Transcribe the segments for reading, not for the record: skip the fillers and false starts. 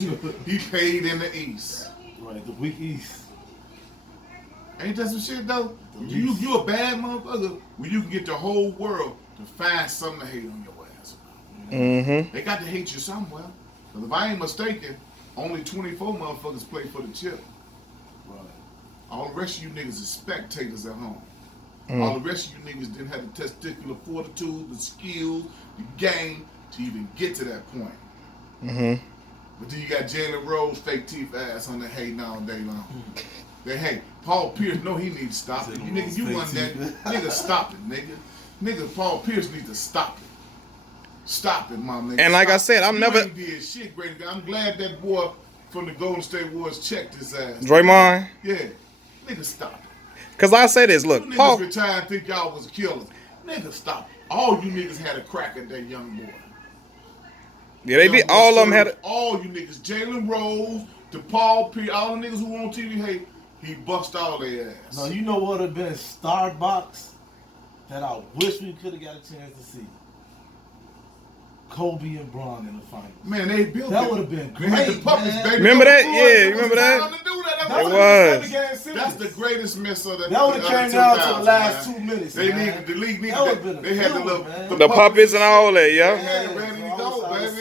He paid in the East. Right, the weak East. Ain't that some shit though? You a bad motherfucker when you can get the whole world to find something to hate on your ass. Mm-hmm. They got to hate you somewhere. Because if I ain't mistaken, only 24 motherfuckers play for the chip. Right. All the rest of you niggas is spectators at home. Mm. All the rest of you niggas didn't have the testicular fortitude, the skills, the game to even get to that point. Mm-hmm. But then you got Jalen Rose, fake teeth ass on the hating all day long. They hate. Paul Pierce, no, he needs to stop it. You nigga, you want that. Nigga, stop it, nigga. Nigga, Paul Pierce needs to stop it. Stop it, my nigga. And like I said, you ain't did shit, great. I'm glad that boy from the Golden State Warriors checked his ass. Draymond? Yeah. Nigga, stop it. Because I say this, look, you Paul. Niggas retired and think y'all was killers. Nigga, stop it. All you niggas had a crack at that young boy. Yeah, they did. All of them had all you niggas. Jalen Rose, the Paul Pierce, all the niggas who on TV, hey, he bust all their ass. No, you know what would have been Starbucks that I wish we could have got a chance to see? Kobe and Bron in the finals. Man, they built that it. would have been great. They had the puppets, man. baby. Remember that? Boys, Yeah, you remember that? To do that. It was. That's the greatest miss of the. That would have came down to the last 2 minutes. They man. needed the league. They had the puppets and all that. They Yeah. had it ready to go, baby.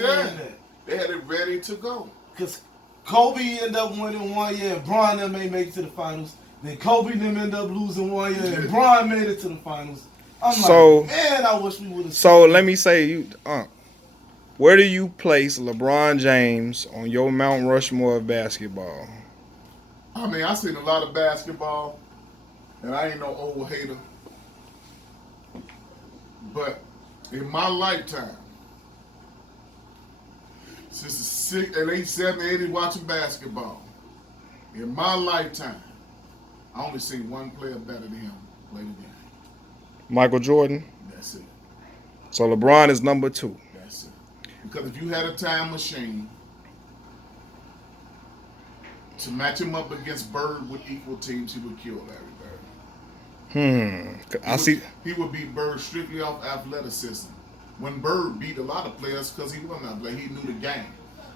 They had it ready to go. Because Kobe ended up winning 1 year and Bron them ain't make it to the finals. Then Kobe and them ended up losing 1 year and Bron made it to the finals. I'm so, like, man, I wish we would have. So let me say, where do you place LeBron James on your Mount Rushmore of basketball? I mean, I seen a lot of basketball, and I ain't no old hater. But in my lifetime, since the 8, 7, 80 watching basketball, in my lifetime, I only seen one player better than him play the game. Michael Jordan? That's it. So LeBron is number 2. That's it. Because if you had a time machine to match him up against Bird with equal teams, he would kill Larry Bird. He would beat Bird strictly off athleticism. When Bird beat a lot of players because he wasn't athletic, he knew the game.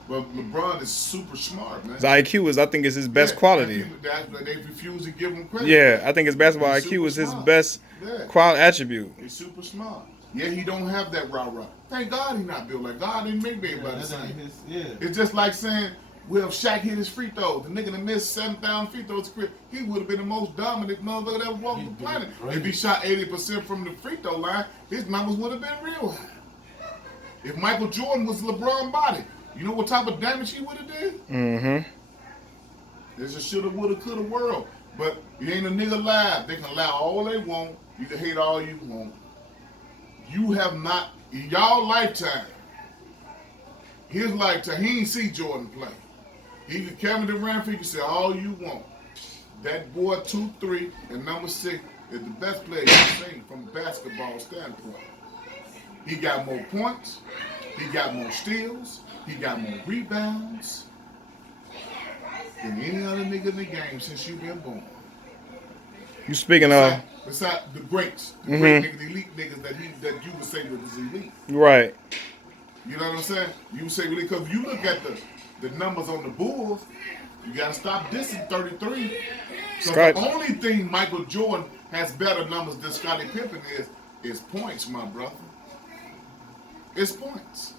But LeBron is super smart, man. His IQ is, I think, is his best quality. They refuse to give him credit. Yeah, I think his basketball IQ is his best quality attribute. He's super smart. Yeah, he don't have that rah-rah. Thank God he not built like God didn't make everybody the same. It's just like saying, well, if Shaq hit his free throws, the nigga that missed 7,000 free throws, he would have been the most dominant motherfucker that ever walked the planet. If he shot 80% from the free throw line, his numbers would have been real high. If Michael Jordan was LeBron's body, you know what type of damage he would have did? Mm-hmm. There's a shoulda, woulda, coulda world. But you ain't a nigga alive. They can lie all they want. You can hate all you want. You have not, in y'all lifetime, his lifetime, he ain't see Jordan play. He could Kevin Durant, you can say all you want. That boy 2-3 and number 6 is the best player you've seen from a basketball standpoint. He got more points. He got more steals. He got more rebounds than any other nigga in the game since you been born. You speaking of? Besides the greats, the great niggas, the elite niggas that you would say was elite. Right. You know what I'm saying? You would say elite because you look at the numbers on the Bulls, you got to stop dissing 33. So the only thing Michael Jordan has better numbers than Scottie Pippen is points, my brother. It's points.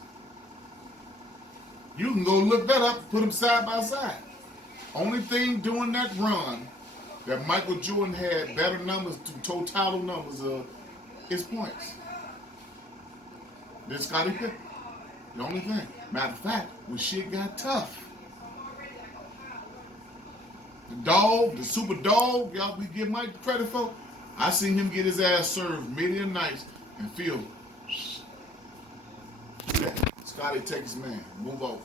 You can go look that up, put them side by side. Only thing during that run that Michael Jordan had better numbers, total numbers is points. Than Scottie Pippen. The only thing. Matter of fact, when shit got tough, the dog, the super dog, y'all we give Mike credit for, I seen him get his ass served many a nights and feel Scotty take his man, move over.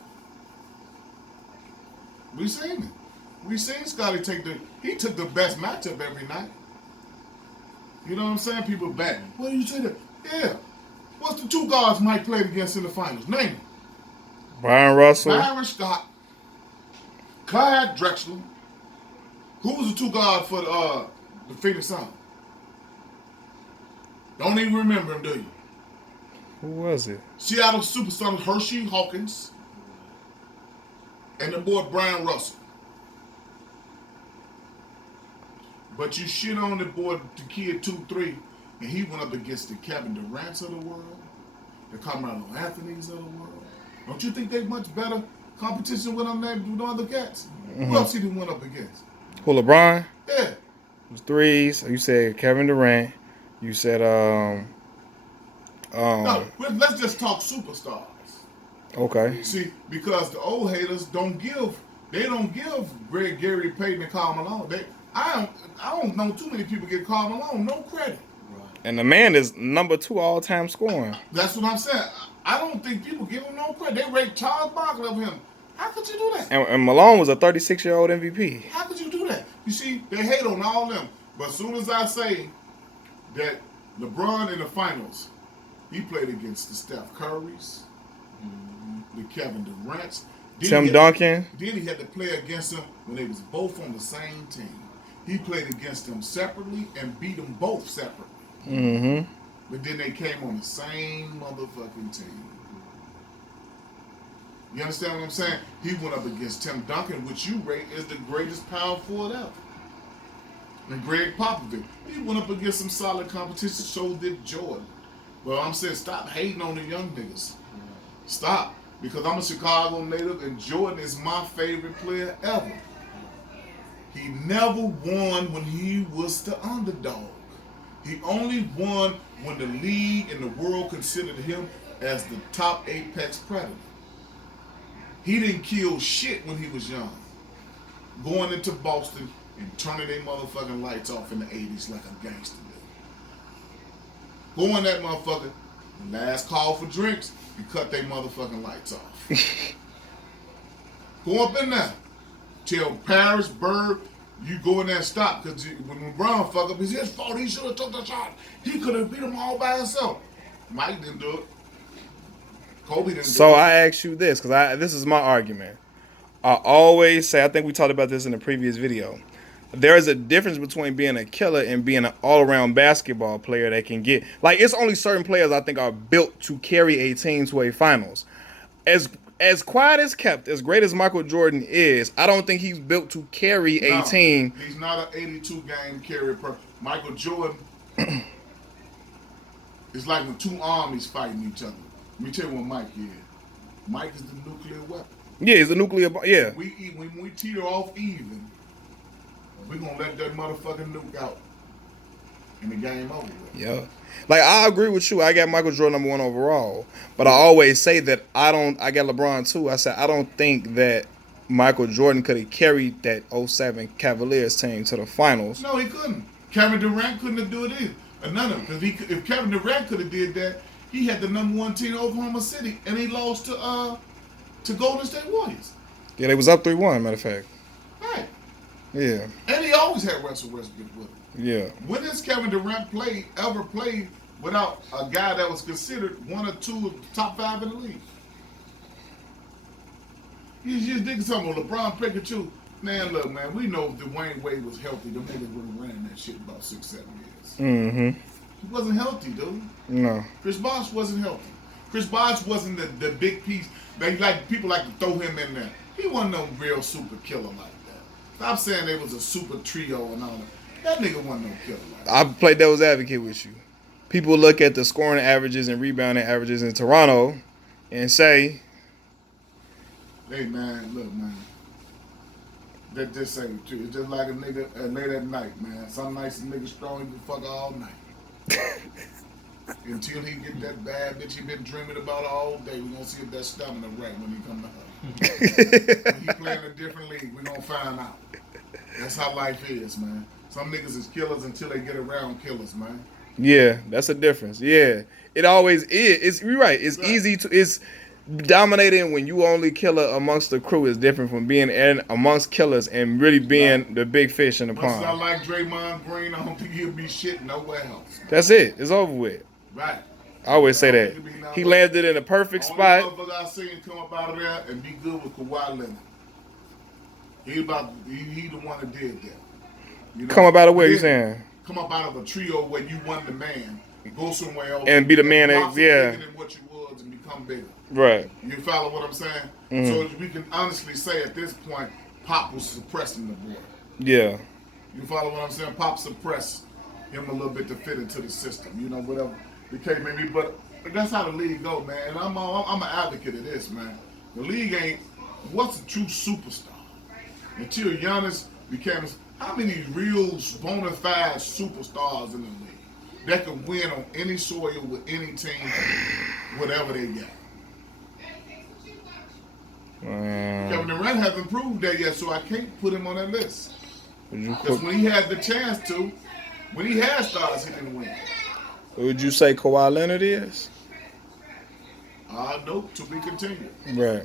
We seen it. We seen Scotty he took the best matchup every night. You know what I'm saying? People back. What do you say that? Yeah. What's the 2 guards Mike played against in the finals? Name them. Byron Russell. Byron Scott. Clyde Drexler. Who was the 2 guards for the Phoenix Suns? Don't even remember him, do you? Who was it? Seattle Supersonics, Hershey Hawkins. and the boy Brian Russell. But you shit on the boy, the kid 2-3, and he went up against the Kevin Durant's of the world, the Carmelo Anthony's of the world. Don't you think they much better competition with them than the other cats? Who else he went up against? Who, LeBron? Yeah. It was threes. You said Kevin Durant. You said No, let's just talk superstars. Okay. See, because the old haters don't give Gary Payton and Karl Malone. I don't know too many people get Karl Malone no credit. And the man is number 2 all-time scoring. That's what I'm saying. I don't think people give him no credit. They rate Charles Barkley over him. How could you do that? And Malone was a 36-year-old MVP. How could you do that? You see, they hate on all them. But as soon as I say that LeBron in the finals, he played against the Steph Currys, the Kevin Durant's. Tim Duncan. Then he had to play against them when they was both on the same team. He played against them separately and beat them both separately. Mm-hmm. But then they came on the same motherfucking team. You understand what I'm saying? He went up against Tim Duncan, which you rate as the greatest power forward ever. And Greg Popovich. He went up against some solid competition, so did Jordan. Well, I'm saying stop hating on the young niggas. Stop. Because I'm a Chicago native and Jordan is my favorite player ever. He never won when he was the underdog. He only won when the league and the world considered him as the top apex predator. He didn't kill shit when he was young. Going into Boston and turning their motherfucking lights off in the 80s like a gangster did. Going that motherfucker, last call for drinks, you cut their motherfucking lights off. Go up in there. Tell Paris, Bird, you go in there and stop. Because when LeBron fuck up, it's his fault. He should have took the shot. He could have beat them all by himself. Mike didn't do it. Kobe didn't do it. So I ask you this, because this is my argument. I always say, I think we talked about this in the previous video. There is a difference between being a killer and being an all-around basketball player that can get... Like, it's only certain players I think are built to carry a team to a finals. As quiet as kept, as great as Michael Jordan is, I don't think he's built to carry a team. He's not an 82-game carrier. Michael Jordan is like when two armies fighting each other. Let me tell you what Mike is. Mike is the nuclear weapon. Yeah, he's a nuclear... Yeah. When we teeter off even, we're going to let that motherfucking nuke out. And the game over with. Yeah. Like, I agree with you. I got Michael Jordan #1 overall. But I always say that I got LeBron too. I said I don't think that Michael Jordan could have carried that 07 Cavaliers team to the finals. No, he couldn't. Kevin Durant couldn't have done it either. None of them. Because if Kevin Durant could have did that, he had the #1 team Oklahoma City, and he lost to Golden State Warriors. Yeah, they was up 3-1, matter of fact. Right. Yeah. And he always had Russell Westbrook with him. Yeah. When has Kevin Durant ever played without a guy that was considered one or two of the top 5 in the league? You just think something. LeBron Pikachu. Man, look, man, we know if Dwayne Wade was healthy, the niggas would have ran that shit about 6-7 years. Mm-hmm. He wasn't healthy, dude. No. Chris Bosh wasn't healthy. Chris Bosh wasn't the big piece. People like to throw him in there. He wasn't no real super killer like that. Stop saying they was a super trio and all that. That nigga wasn't no killer like that. I played devil's advocate with you. People look at the scoring averages and rebounding averages in Toronto and say, hey, man, look, man. That just say the truth. It's just like a nigga late at night, man. Some nights a nigga strong, he can fuck all night. Until he get that bad bitch he been dreaming about all day. We gonna see if that stamina right when he come to her. When he playing a different league, we gonna find out. That's how life is, man. Some niggas is killers until they get around killers, man. yeah, that's a difference. Yeah. It always is. You're right. It's easy to... It's dominating when you only killer amongst the crew is different from being amongst killers and really being the big fish in the Much as I pond. like Draymond Green, I don't think he'll be shit nowhere else. That's it. It's over with. Right. I always say that. He landed in a perfect spot. Only motherfucker I seen come up out of there and be good with Kawhi Leonard. He the one that did that. You know? Come up out of where you saying? Come up out of a trio where you won the man and go somewhere else And be the man that- blossom yeah. bigger than what you was studs and become bigger. Right. You follow what I'm saying? So we can honestly say at this point, Pop was suppressing the boy. Yeah. You follow what I'm saying? Pop suppressed him a little bit to fit into the system. You know, whatever the case may be. But that's how the league go, man. And I'm an advocate of this, man. The league ain't. What's a true superstar? Until Giannis became. How many real bona fide superstars in the league that can win on any soil with any team, whatever they got? Kevin Durant hasn't proved that yet, so I can't put him on that list. Because when he had the chance to, when he had stars, he didn't win. Would you say Kawhi Leonard is? Nope, to be continued. Right.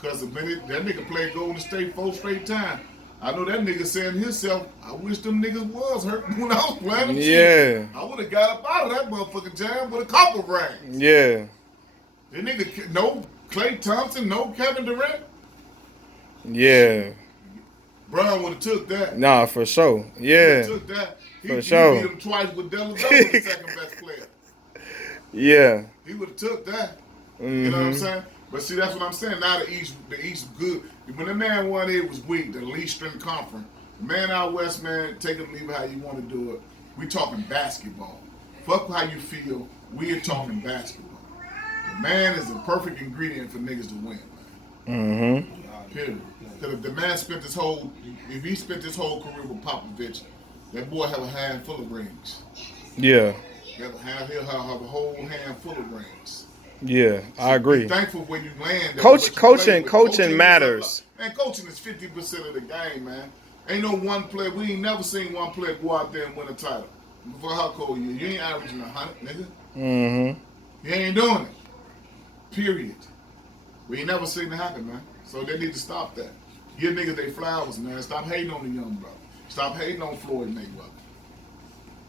Because the minute that nigga played Golden State 4 straight time, I know that nigga saying to himself, I wish them niggas was hurt when I was playing them. Yeah. I would have got up out of that motherfucking jam with a couple rings. Yeah. That nigga, no Klay Thompson, no Kevin Durant. Yeah. Brown would have took that. Nah, for sure. Yeah. He took that. He For sure. beat him twice with Della Doe, the second best player. Yeah. He would have took that. Mm-hmm. You know what I'm saying? But see, that's what I'm saying. Now the East good. When the man won, it was weak. The least strength conference. The man out west, man, take it or leave it how you want to do it. We talking basketball. Fuck how you feel. We are talking basketball. The man is a perfect ingredient for niggas to win, man. Mm-hmm. Period. Because if the man if he spent his whole career with Popovich, that boy have a handful of rings. Yeah. He'll have a whole handful of rings. Yeah, I agree. Be thankful when you land. Coaching matters. Man, coaching is 50% of the game, man. Ain't no one player. We ain't never seen one player go out there and win a title. For how cold you? You ain't averaging 100, nigga. Mm-hmm. You ain't doing it. Period. We ain't never seen it happen, man. So they need to stop that. Give niggas they flowers, man. Stop hating on the young brother. Stop hating on Floyd Mayweather.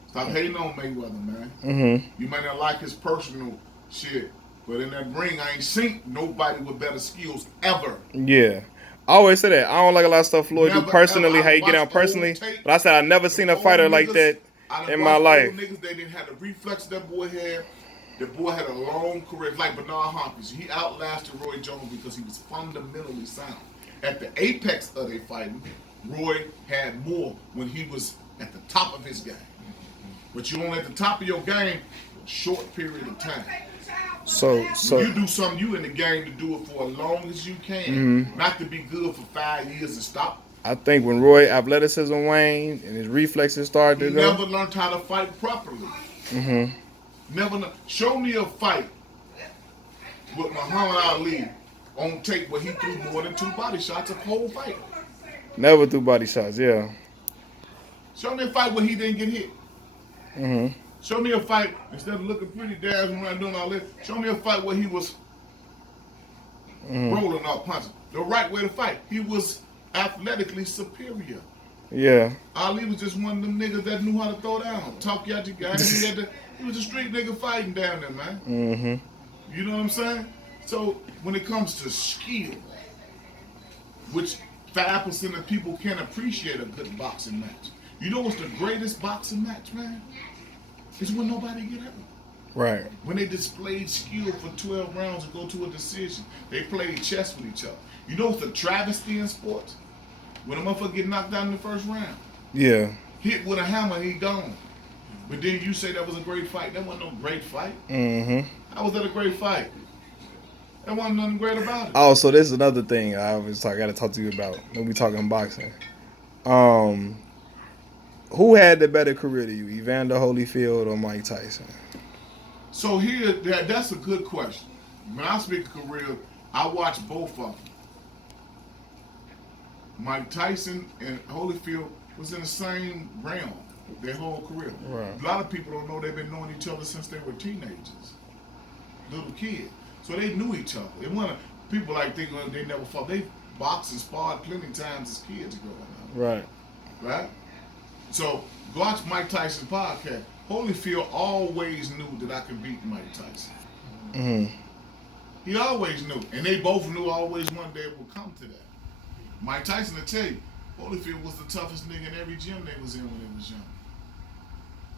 Stop hating on Mayweather, man. Mm-hmm. You might not like his personal shit, but in that ring, I ain't seen nobody with better skills ever. Yeah. I always say that. I don't like a lot of stuff Floyd do personally, how you get out personally. But I said I never seen a fighter like that in my life. Niggas, they didn't have the reflex that boy had. The boy had a long career, like Bernard Hopkins. He outlasted Roy Jones because he was fundamentally sound. At the apex of their fighting, Roy had more when he was at the top of his game. But you're only at the top of your game for a short period of time. So when you do something, you in the game to do it for as long as you can, not to be good for 5 years and stop. I think when Roy athleticism waned and his reflexes started to he go, never learned how to fight properly. Mm-hmm. Never. Show me a fight with Muhammad Ali on tape where he threw more than 2 body shots a whole fight. Never threw body shots, yeah. Show me a fight where he didn't get hit. Mm-hmm. Show me a fight, instead of looking pretty dazzling around doing all this, show me a fight where he was rolling off punches. The right way to fight. He was athletically superior. Yeah. Ali was just one of them niggas that knew how to throw down. Talk you out your guy. He was a street nigga fighting down there, man. Mm-hmm. You know what I'm saying? So when it comes to skill, which 5% of people can't appreciate a good boxing match. You know what's the greatest boxing match, man? It's when nobody get hurt. Right. When they displayed skill for 12 rounds and go to a decision. They played chess with each other. You know what's the travesty in sports? When a motherfucker get knocked out in the first round. Yeah. Hit with a hammer, he gone. But then you say that was a great fight. That wasn't no great fight. Mm-hmm. How was that a great fight? There wasn't nothing great about it. Oh, so this is another thing I got to talk to you about when we talking boxing. Who had the better career to you, Evander Holyfield or Mike Tyson? So here, that's a good question. When I speak of career, I watch both of them. Mike Tyson and Holyfield was in the same realm their whole career. Right. A lot of people don't know they've been knowing each other since they were teenagers, little kids. So they knew each other. They wanna people like think they never fought. They boxed and sparred plenty times as kids growing up. Right. Right? So watch Mike Tyson's podcast. Holyfield always knew that I could beat Mike Tyson. Mm-hmm. He always knew. And they both knew always one day it would come to that. Mike Tyson will tell you, Holyfield was the toughest nigga in every gym they was in when they was young.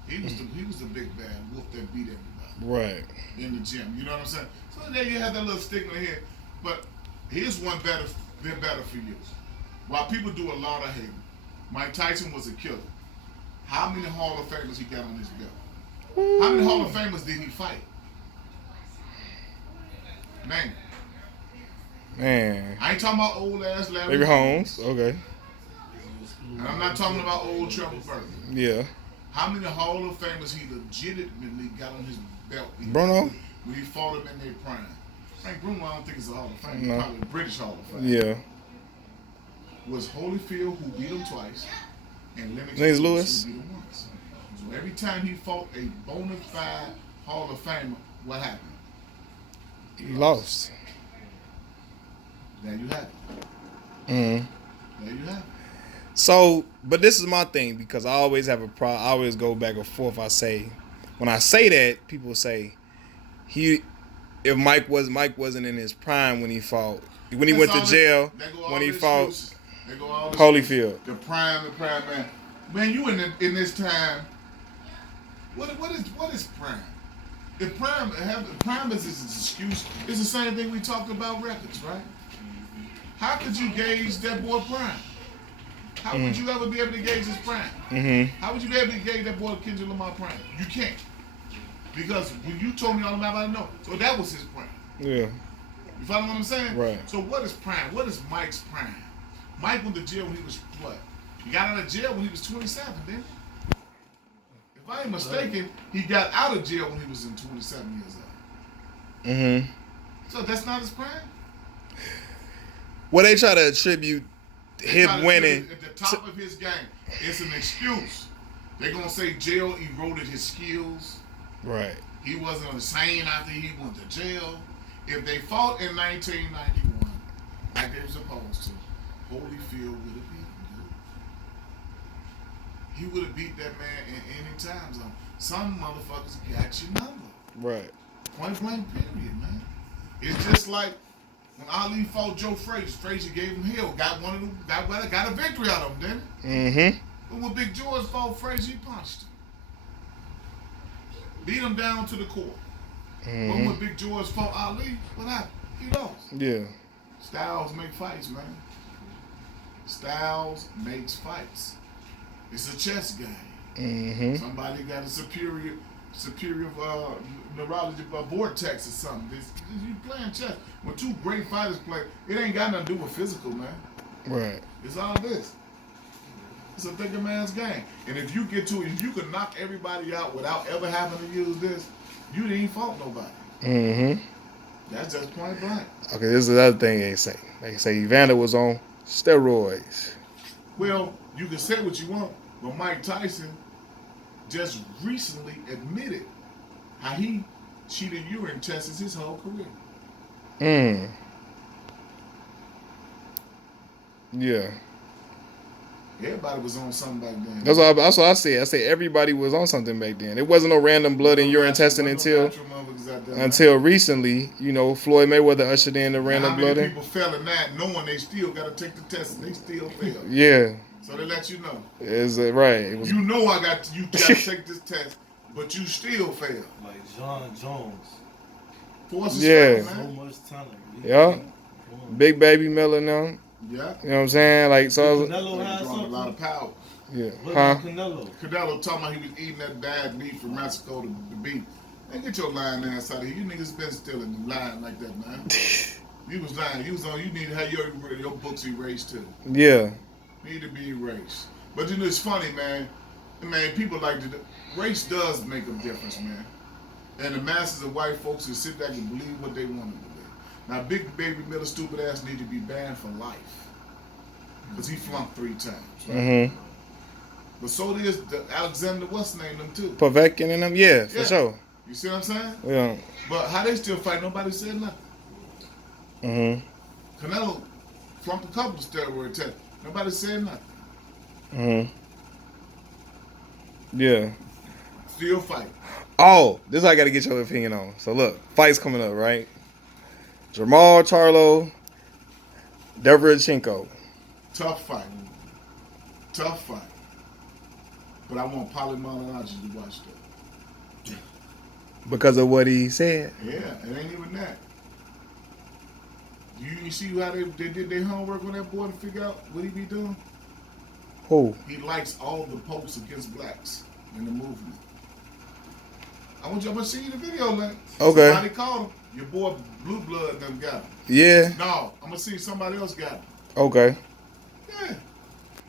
He was the big bad wolf that beat everybody. Right. in the gym. You know what I'm saying? So there you have that little stigma here. But here's one better for you. While people do a lot of hating, Mike Tyson was a killer. How many Hall of Famers he got on his belt? How many Hall of Famers did he fight? Man. I ain't talking about old ass Larry Maybe Holmes. Okay. And I'm not talking about old Trevor Burke. Yeah. How many Hall of Famers he legitimately got on his belt Bruno? when he fought him in their prime? Frank Bruno, I don't think is a Hall of Famer. No. Probably a British Hall of Fame. Yeah. Was Holyfield, who beat him twice, and Lennox Lewis? who beat him once. So every time he fought a bona fide Hall of Famer, what happened? He lost. There you have it. There you have it. So, but this is my thing because I always have a problem. I always go back and forth. When I say that, people say if Mike wasn't in his prime when he fought, when he went to jail, when he fought Holyfield. The prime man. Man, you in this time. What is prime? If prime is his excuse, it's the same thing we talked about records, right? How could you gauge that boy prime? How would you ever be able to gauge his prime? How would you be able to gauge that boy Kendrick Lamar prime? You can't. Because when you told me all about it, I know. So that was his prime. Yeah. You follow what I'm saying? Right. So what is prime? What is Mike's prime? Mike went to jail when he was what? He got out of jail when he was 27, didn't he? If I ain't mistaken, he got out of jail when he was in 27 years old. So that's not his prime? Well, they try to attribute him winning at the top of his game. It's an excuse. They're gonna say jail eroded his skills. Right. He wasn't insane after he went to jail. If they fought in 1991, like they were supposed to, Holyfield would have beat him. He would have beat that man in any time zone. Some motherfuckers got your number. Right. Point blank period, man. It's just like when Ali fought Joe Frazier. Frazier gave him hell. Got a victory out of him, didn't he? But when Big George fought Frazier, he punched him. Beat him down to the core. But when Big George fought Ali, what happened? He lost. Yeah. Styles make fights, man. Styles makes fights. It's a chess game. Somebody got a superior neurology vortex or something. You playing chess. When two great fighters play, it ain't got nothing to do with physical, man. Right. It's all this. It's a bigger man's game. And if you get to it, if you can knock everybody out without ever having to use this, you didn't fault nobody. That's just point blank. Okay, this is the other thing they say. They say Evander was on steroids. Well, you can say what you want, but Mike Tyson just recently admitted how he cheated urine tests his whole career. Yeah. Everybody was on something back then. That's what I said. I said everybody was on something back then. It wasn't no random blood and urine testing until recently. You know, Floyd Mayweather ushered in the random blood. How many people fell in that knowing they still got to take the test and they still fail? Yeah. So they let you know. Is it right? It was, you know you got to take this test, but you still fail. Like John Jones. Force yeah. Strength, So much talent. Yeah. Big Baby Miller now. Yeah. You know what I'm saying? Like so. Canelo had a lot of power. Yeah. What about Canelo? Canelo talking about he was eating that bad meat from Mexico to beef. Man, get your lying ass out of here. You niggas been stealing and lying like that, man. You was lying. You was on. You need to have your books erased too. Yeah. Need to be erased. But you know it's funny, man. Man, people like to. Race does make a difference, man. And the masses of white folks who sit back and believe what they want to believe. Now, Big Baby Miller, stupid ass, need to be banned for life. Because he flunked 3 times, right? But so does the Alexander, what's the name, them too? Povetkin and them, yeah, for sure. You see what I'm saying? Yeah. But how they still fight, nobody said nothing. Canelo flunked a couple of steroid tests. Nobody said nothing. Yeah. Still fight. Oh, this I got to get your opinion on. So look, fights coming up, right? Jamal Charlo, Derevyanchenko. Tough fight. Tough fight. But I want Paulie Malignaggi to watch that. Because of what he said. Yeah, it ain't even that. You see how they did their homework on that boy to figure out what he be doing? Who? He likes all the posts against blacks in the movement. I want you to see the video, man. Okay. Somebody called him. Your boy Blue Blood and them got him. Yeah. No, I'm gonna see somebody else got him. Okay. Yeah.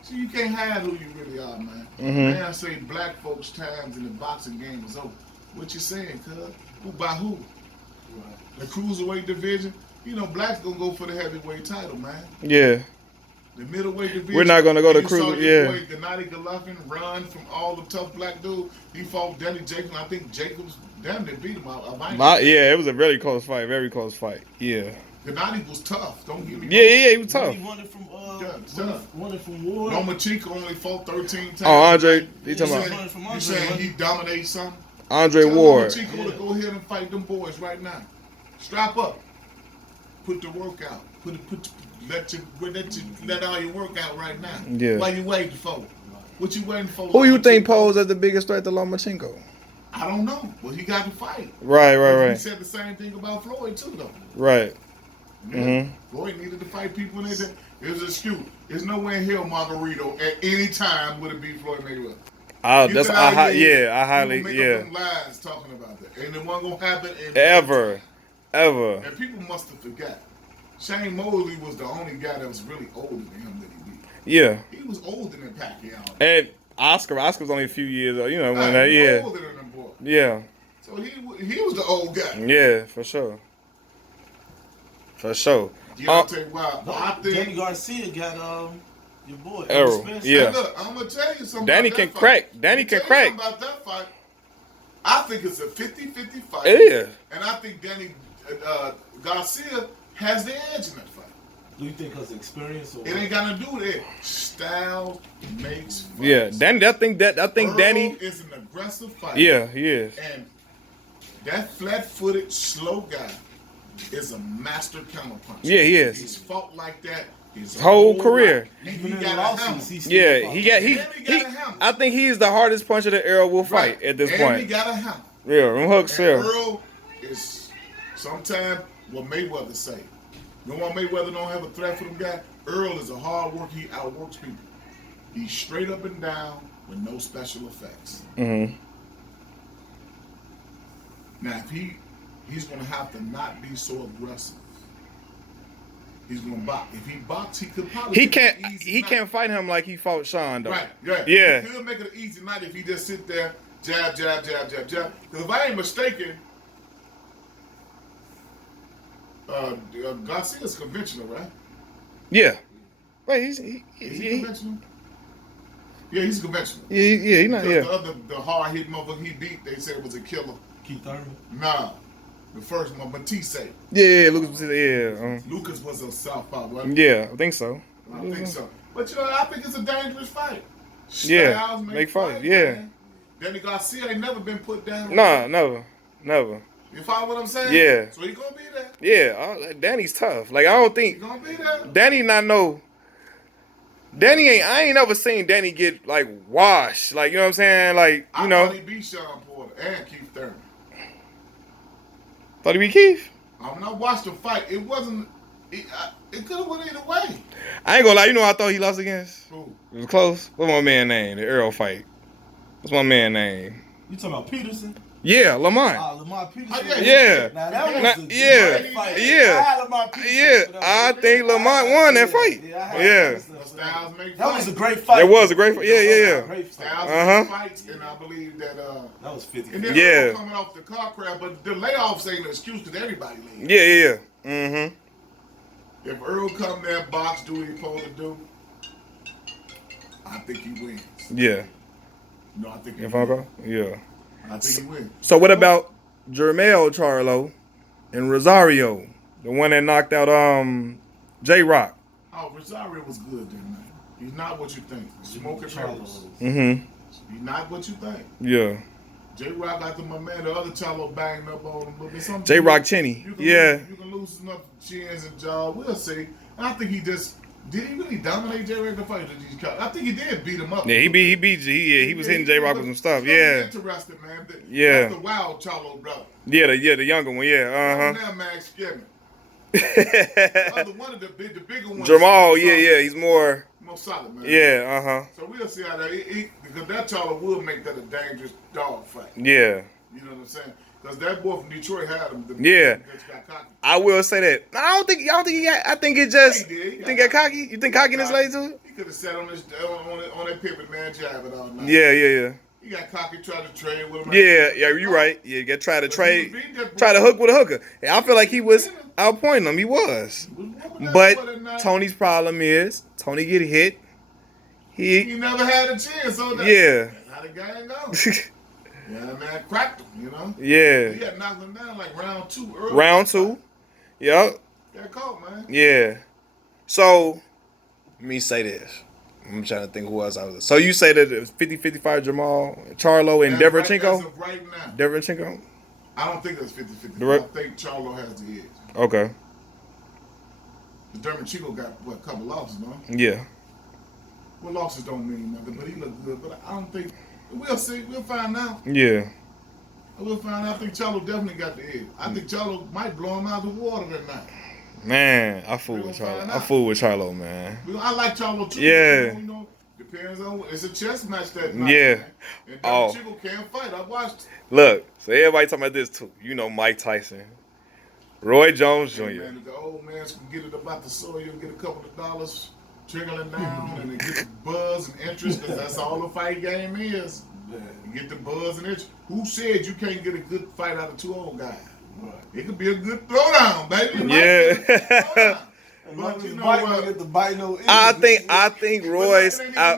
See, you can't hide who you really are, man. Mhm. Man, say black folks' times in the boxing game is over. What you saying, cuz? Who by who? The cruiserweight division. You know, blacks gonna go for the heavyweight title, man. Yeah. The middleweight division. We're not gonna go to you saw cruiser. your Yeah. boy Gennady Golovkin run from all the tough black dudes. He fought Danny Jacobs. I think Jacobs, damn, they beat him. Yeah, it was a really close fight. Very close fight. Yeah. Gennady was tough. Don't get me wrong. Yeah, he was tough. He won it from tough. won it from Ward. Lomachenko only fought 13 times. Oh, Andre. You You talking about Andre. You saying he dominates something? Andre Tell Ward? Lomachenko to go ahead and fight them boys right now. Strap up. Put the work out. Let all your work out right now. Yeah. What you waiting for? What you waiting for? Who you think Lomachenko? posed as the biggest threat to Lomachenko? I don't know. Well, he got to fight. Right. He said the same thing about Floyd too, though. Right. Yeah. Mhm. Floyd needed to fight people, and it was an excuse. There's no way in hell Margarito at any time would it be Floyd Mayweather. I You think out highly, here, I highly, people make yeah. up them lies talking about that, and it wasn't gonna happen Ever. And people must have forgot. Shane Mosley was the only guy that was really older than him that he beat. Yeah. He was older than Pacquiao. And Oscar's only a few years old. You know when He was yeah. older than them boy. Yeah. So he was the old guy. Yeah, for sure. For sure. Deontay Wilder. I think. Danny Garcia got your boy Errol, Spencer. yeah. Hey, look, I'm gonna tell you something. Danny about can that fight. crack. Danny Let me can tell you crack. something about that fight. I think it's a 50-50 fight. Yeah. And I think Danny Garcia has the edge in that fight. Do you think because of experience or It ain't got to do with it. Style makes fights. Yeah. Danny. I think Earl Danny. is an aggressive fighter. Yeah, he is. And that flat-footed, slow guy is a master counterpuncher. Yeah, he is. He's fought like that his Whole career. life. And even he in the got a hammer. losses, he still Yeah, fought. he got he. I think he's the hardest puncher that Earl will fight at this and point. he got a hammer. Yeah, them hooks. And Yeah. Earl is sometimes what Mayweather say. You know why Mayweather don't have a threat for them guys? Earl is a hard worker. He outworks people. He's straight up and down with no special effects. Mhm. Now, if he's going to have to not be so aggressive. He's going to box. If he box, he could probably He make can't. it an easy He night. can't fight him like he fought Sean though. Right, yeah. Yeah. He could make it an easy night if he just sit there, jab, jab, jab, jab, jab. Because if I ain't mistaken, Garcia's conventional, right? Yeah. Wait, Is he conventional? Yeah, he's conventional. yeah, he not. Because Yeah. the hard hit motherfucker he beat, they said was a killer. Keith Thurman. Nah. The first one, Matisse. Yeah, Lucas. Yeah. Lucas was a southpaw, right? Yeah, I think so. I think so. But you know, I think it's a dangerous fight. Yeah, Styles make fight, yeah. man. Danny Garcia ain't never been put down. Nah, never. You follow what I'm saying? Yeah. So he gonna be there. Yeah, Danny's tough. Like I don't He think gonna be there. Danny not know. Danny ain't. I ain't never seen Danny get like washed. Like you know what I'm saying. Like I you know. thought he beat Sean Porter and Keith Thurman. Thought he be Keith. When I watched the fight, it wasn't. It could have went either way. I ain't gonna lie. You know who I thought he lost against? Who? It was close. What's my man name? The Earl fight. What's my man name? You talking about Peterson? Yeah, Lamont. Lamont Peterson. Oh, yeah. Yeah. Now that was Nah, a yeah. great fight. Yeah. I had Lamont Peterson Yeah, for that I one. think Lamont won that fight. I had Yeah. Peterson for that. Styles make That was fights. a great fight. It was a great fight. Yeah. Great fight. Styles Uh-huh. make fights, and I believe that. That was 50. And then Yeah. Earl coming off the car crash, but the layoffs ain't an excuse because everybody leaves. Yeah. Mm-hmm. If Earl come there, box, do what he's supposed to do, I think he wins. Yeah. No, I think he If wins. I go. Yeah. I think he wins. So what about Jermell Charlo and Rosario, the one that knocked out J Rock? Oh, Rosario was good then, man. He's not what you think. Smoking mirrors. Mm-hmm. He's not what you think. Yeah. J Rock got my man, the other Charlo banged up on him. But something J Rock Cheney. you can Yeah. you can loosen up chins and jaw. We'll see. And I think he just Did he really dominate J-Rock the fight? I think he did beat him up. Yeah, he was hitting J Rock with some stuff. Yeah, Interesting, man. Yeah. That's the wild Charlo brother. yeah, the younger one. Yeah, Now, man, skimming. uh One of the bigger ones. Jamal, yeah, he's more solid, man. Yeah, So we'll see how that because that Charlo will make that a dangerous dog fight. yeah. You know what I'm saying? Because that boy from Detroit had him. Yeah. Got cocky. I will say that. I don't think he got. I think it just. He did. You think got cocky? You think cockiness laid to it? He could have sat on that pivot, man, jabbing all night. Yeah. He got cocky, tried to trade with him. Yeah, you're right. Yeah, you got try to trade, try to hook with a hooker. And I feel like he was outpointing him. He was. But Tony's problem is Tony get hit. He never had a chance on that. Yeah. That's how the game goes. Yeah, man, cracked him, you know? Yeah. He had knocked him down like round 2 early. Round 2. Yep. Got caught, man. Yeah. So, let me say this. I'm trying to think who else I was. So you say that it's 50-55 Jamal, Charlo, and Deverchenko? As of right now. Deverchenko? I don't think it's 50-50. Right. I think Charlo has the edge. Okay. Deverchenko got, a couple losses, no? Yeah. Well, losses don't mean nothing, but he looked good. But I don't think... We'll see. We'll find out. Yeah. We'll find out. I think Charlo definitely got the edge. I think Charlo might blow him out of the water that night. Man, I fool with Charlo. I fool with Charlo, man. I like Charlo too. Yeah. You know, depends on... It's a chess match that night. Yeah. Man. And Deverchenko can't fight. I watched it. Look, so everybody talking about this too. You know Mike Tyson. Roy Jones Jr. Hey, man, the old man's can get it about the soil, get a couple of dollars trickling down, and then get the buzz and interest, because that's all the fight game is. You get the buzz and interest. Who said you can't get a good fight out of 2 old guys? Right. It could be a good throwdown, baby. Yeah. But you know what?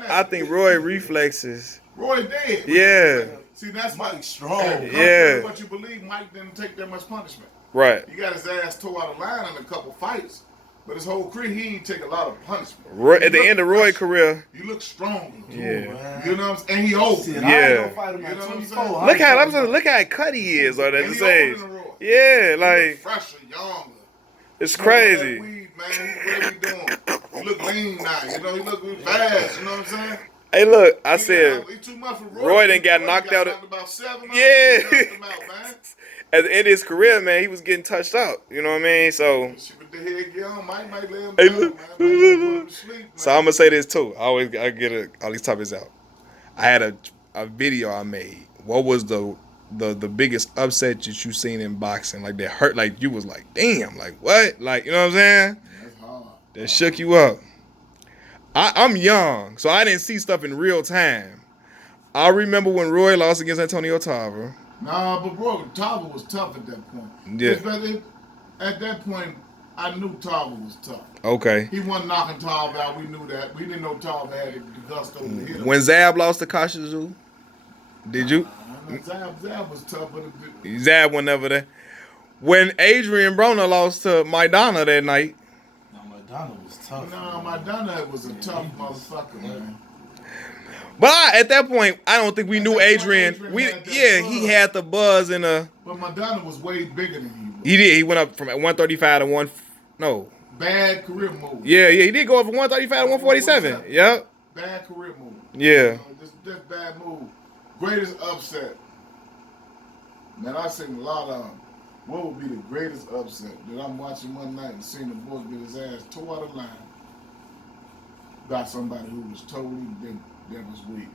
I think Roy reflexes. Roy dead. Yeah. See, that's Mike strong. Yeah. But you believe Mike didn't take that much punishment. Right. He got his ass tore out of line in a couple fights, but his whole career he ain't take a lot of punishment. At the end of Roy's career, you look strong. Yeah. You know what I'm saying? And he old. Shit, Yeah. I ain't gonna fight him You at know what I'm 24. saying? look how cut he is on that And he stage. older than Roy. Yeah, He like look fresher, younger. it's Smoking that crazy. weed, man. What are we doing? He look lean now. You know, he look fast. You know what I'm saying? Hey, look, I said He too much for Roy done got knocked out. About 7 months. Yeah. He knocked him out, man. At the end of his career, man, he was getting touched out. You know what I mean? So, Shit with the head get on. Mike might lay him Hey, down, look. man. Might put him to sleep, man. so I'm gonna say this too. I get all these topics out. I had a video I made. What was the biggest upset that you seen in boxing? Like that hurt, like you was like, damn, like what? Like, you know what I'm saying? That's hard. That shook you up. I'm young, so I didn't see stuff in real time. I remember when Roy lost against Antonio Tarver. Nah, but bro, Tarver was tough at that point. Yeah. At that point, I knew Tarver was tough. Okay. He wasn't knocking Tarver out. We knew that. We didn't know Tarver had the gusto to hit him. When Zab lost to Kashizu, did you? Zab was tough, but Zab went never there. When Adrian Broner lost to Maidana that night. No, Madonna was tough. no, my Donna was a tough motherfucker, man. But at that point, I don't think we knew Adrian. He had the buzz and But Madonna was way bigger than he was. He did. He went up from 135 to 1. No. Bad career move. Yeah. He did go up from 135 to 147. Yep. Bad career move. Yeah. You know, just bad move. Greatest upset. Man, I've seen a lot of them. What would be the greatest upset that I'm watching one night and seeing the boy get his ass tore out of line by somebody who was totally that was weak.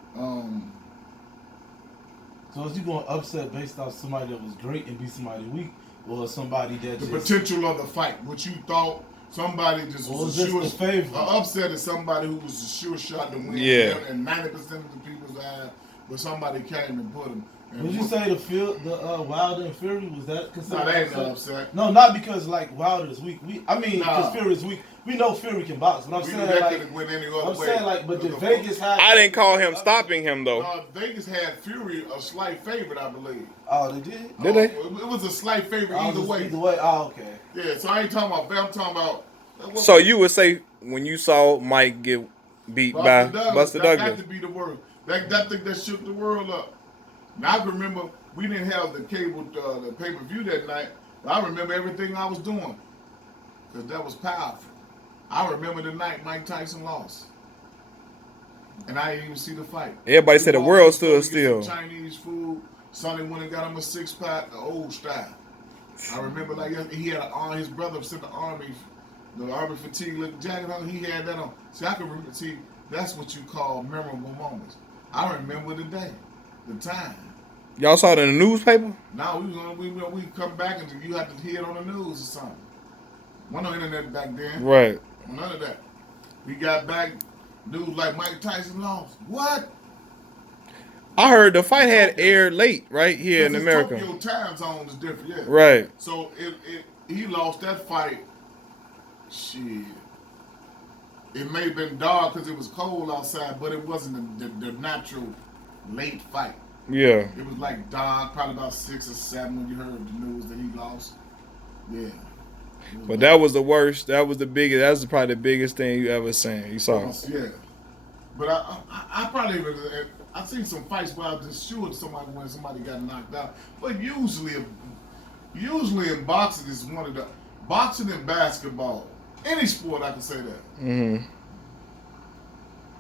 So is you going to upset based off somebody that was great and be somebody weak, or somebody that The just... potential of the fight, what you thought somebody just Or was just a sure. the favorite? Upset is somebody who was a sure shot to win. Yeah. And 90% of the people's eyes, but somebody came and put him. Would you say the Wilder and Fury, was that considered No, that ain't no upset? upset. No, not because like Wilder is weak. Because Nah. Fury is weak. We know Fury can box, but I'm We knew saying that like, could win any other I'm way. saying like, but the Because Vegas had. I didn't call him stopping him though. Vegas had Fury a slight favorite, I believe. Oh, they did. Did they? It was a slight favorite Oh, either just way. Either way. Oh, okay. Yeah, so I ain't talking about. I'm talking about. So you would say when you saw Mike get beat by Buster That Douglas? got to be the word. That thing that shook the world up. Now I remember we didn't have the cable, the pay-per-view that night. But I remember everything I was doing because that was powerful. I remember the night Mike Tyson lost. And I didn't even see the fight. Everybody said the We world walked in the stood store to get still. some Chinese food. Sonny went and got him a 6-pack of old style. I remember like he had his brother sent the army fatigue looking jacket on. He had that on. See, I can remember. See, that's what you call memorable moments. I remember the day, the time. Y'all saw it in the newspaper? Now we come back and you have to hear it on the news or something. Wasn't no internet back then. Right. None of that. We got back news like Mike Tyson lost. What? I heard the fight had aired late right here in Because America. Tokyo time zone is different, yeah. Right. So he lost that fight. Shit. It may have been dark because it was cold outside, but it wasn't the natural late fight. Yeah. It was like dark, probably about 6 or 7 when you heard the news that he lost. Yeah. But that was the worst. That was the biggest. That was probably the biggest thing you ever seen. You saw. Yeah. But I probably I've seen some fights where I was just sure somebody when somebody got knocked out. But usually in boxing is one of the boxing and basketball. Any sport I can say that. Mm-hmm.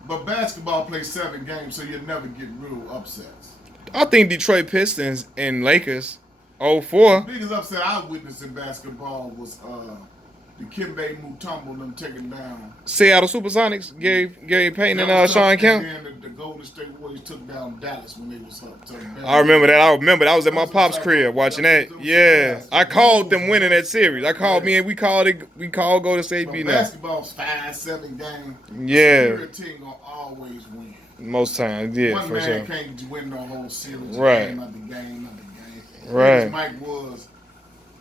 But basketball plays 7 games, so you never get real upsets. I think Detroit Pistons and Lakers 04. The biggest upset I witnessed in basketball was the Kimbe Mutombo them taking down Seattle Supersonics, Gary Payton and That was Sean tough. Kemp. And then the Golden State Warriors took down Dallas when they was up. I remember that. I was at my pop's crib watching that. Yeah, I called them winning that series. I called me and we called Golden State beating them. Basketball's 5-7 game. Yeah. Your team gonna always win. Most times, yeah, One for man sure. can't win the whole series. Right. Game after game after game. Right. Mike was.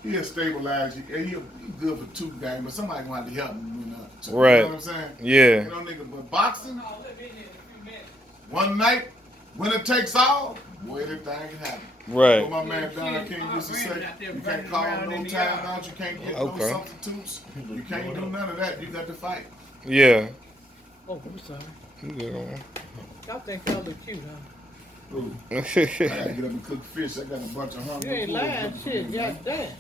He'll stabilize you. He'll be good for 2 games, but somebody gonna have to help him win up. So, Right. You know what I'm saying? Yeah. You know, nigga, but boxing, one night, winner takes all, boy, everything can happen. Right. What my man Don King used to say, you can't call no timeouts, you can't get no Okay. substitutes, you can't do none of that, you got to fight. Yeah. Oh, I'm sorry. You good on. Y'all think y'all look cute, huh? Ooh, I gotta get up and cook fish, I got a bunch of hungry You ain't boys lying, looking for shit. me. Goddamn.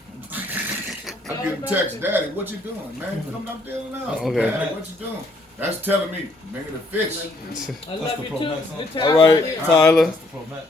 I'm getting text, Daddy, what you doing, man? Come up there now. Okay. Daddy, what you doing? That's telling me, nigga, the fish. I That's love the you Pro too. Max, huh? Good time All out right, there. Tyler. That's the Pro Max.